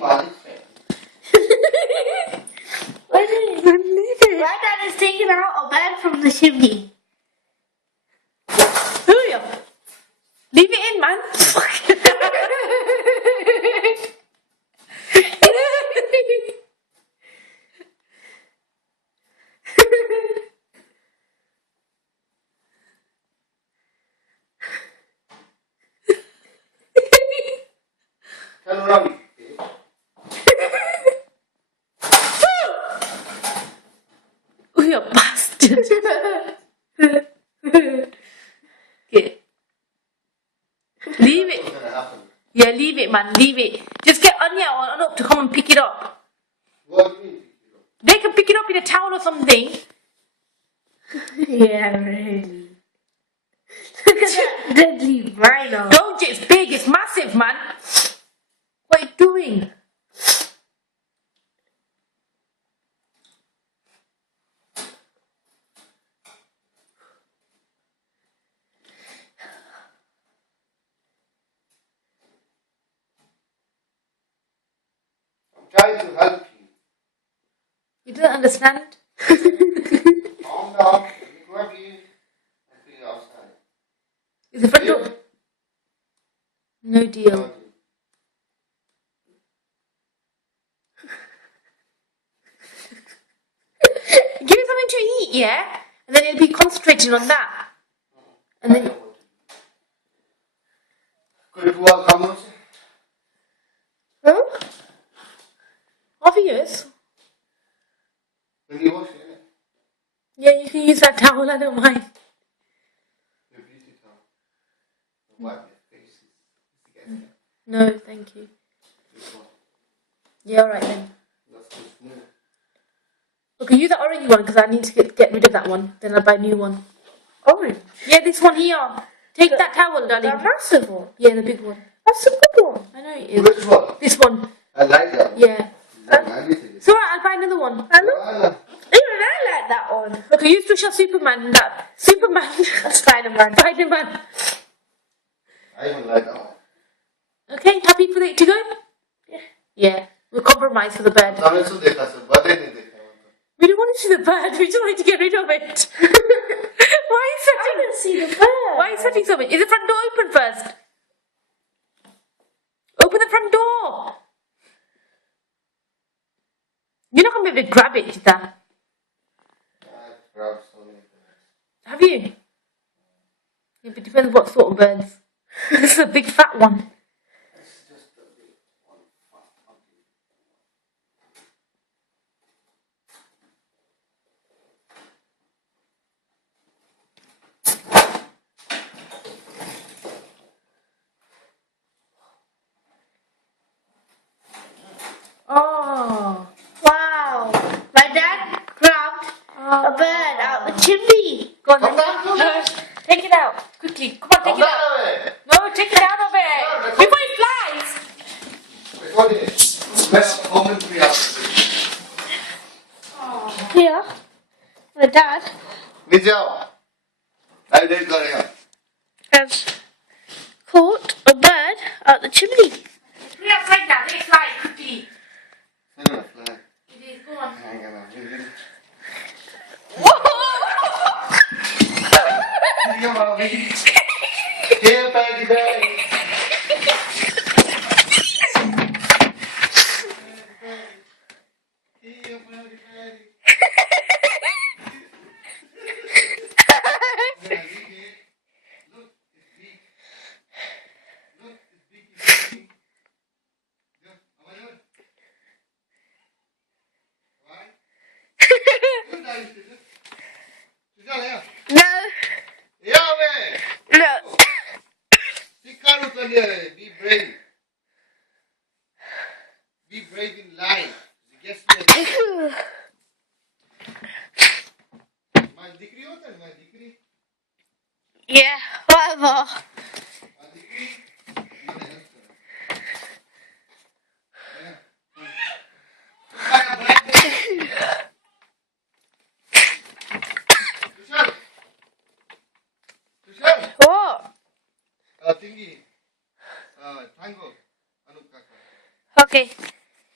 Malik fan. My dad is taking out a bed from the chimney. Hurry up. Leave it in, man. Turn around. Oh, you bastard. Okay. Leave it. What's gonna happen? Yeah, leave it, man. Leave it. Just get Anya or Anup to come and pick it up. What do you mean? They can pick it up in a towel or something. Yeah, really. Look at that deadly rhino. Don't, it's big. It's massive, man. What are you doing? I'm trying to help you. You don't understand? Calm down. Let me grab you and put you outside. Is the front door? No deal. Give it something to eat, yeah? And then it'll be concentrated on that. And then Could you all come outside? huh? Obvious. Will you wash it? Yeah, you can use that towel, I don't mind. Your beauty towel. Wipe your face. No, thank you. This one. Yeah, alright then. That's too smooth. Okay, use the orange one because I need to get rid of that one. Then I'll buy a new one. Orange. Yeah, this one here. Take that towel, darling. The massive one. Yeah, the big one. That's a good one. I know it is. Which one? This one. I like that one. Yeah. Everything. It's alright, I'll buy another one. I know. Even I like that one. Okay, use to show Superman that. Superman. Spider-Man. Spider-Man. I even like that one. Okay, happy for it to go? Yeah. Yeah. We'll compromise for the bird. हमें सो देखा sir बदे नहीं देखा We don't want to see the bird, we just want to get rid of it. Why are you I setting didn't see the bird. Why are you setting so much? Is the front door open first? Open the front door. You're not gonna be able to grab it, Jita. I've grabbed so many things. Have you? Yeah, but it depends what sort of birds. This is a big fat one. It's just a big one. Oh. Wow. My dad grabbed a bird out the chimney. Go on Come then. down, come No, down. take it out. Quickly. Come on, take Come it out. down away. No, take it out of it. No, Before it flies. Record it. Best moment we have. Here. My dad नीचे जाओ live date करेगा has caught a bird out the chimney. Put it outside now. Let it fly quickly. नहीं fly It is. Go on. हैंगा ना ये बाबी खेल paddy bag No. Yeah, man. No. Be brave. Be brave in life. Guess what? My degree होता है, my degree. Yeah, whatever. My degree. Tushar. What? Thingy. Tango. Anup Kaka. Okay.